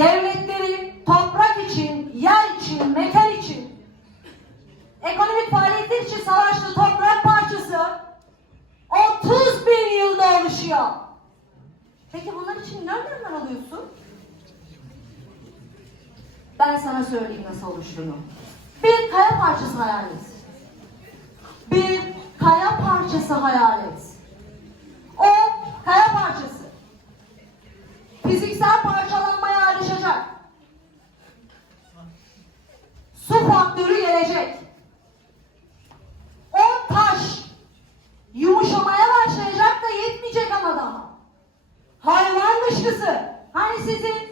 devletleri toprak için, yer için, mekan için, ekonomik faaliyetler için savaştığı toprak parçası 30 bin yılda oluşuyor. Peki bunlar için ne önlemler alıyorsun? Ben sana söyleyeyim nasıl oluştuğunu. Bir kaya parçası hayal et. Bir kaya parçası hayal et. O kaya parçası. Fiziksel parçası Su faktörü gelecek. O taş yumuşamaya başlayacak da yetmeyecek ama daha. Hayvan dışkısı. Hani sizin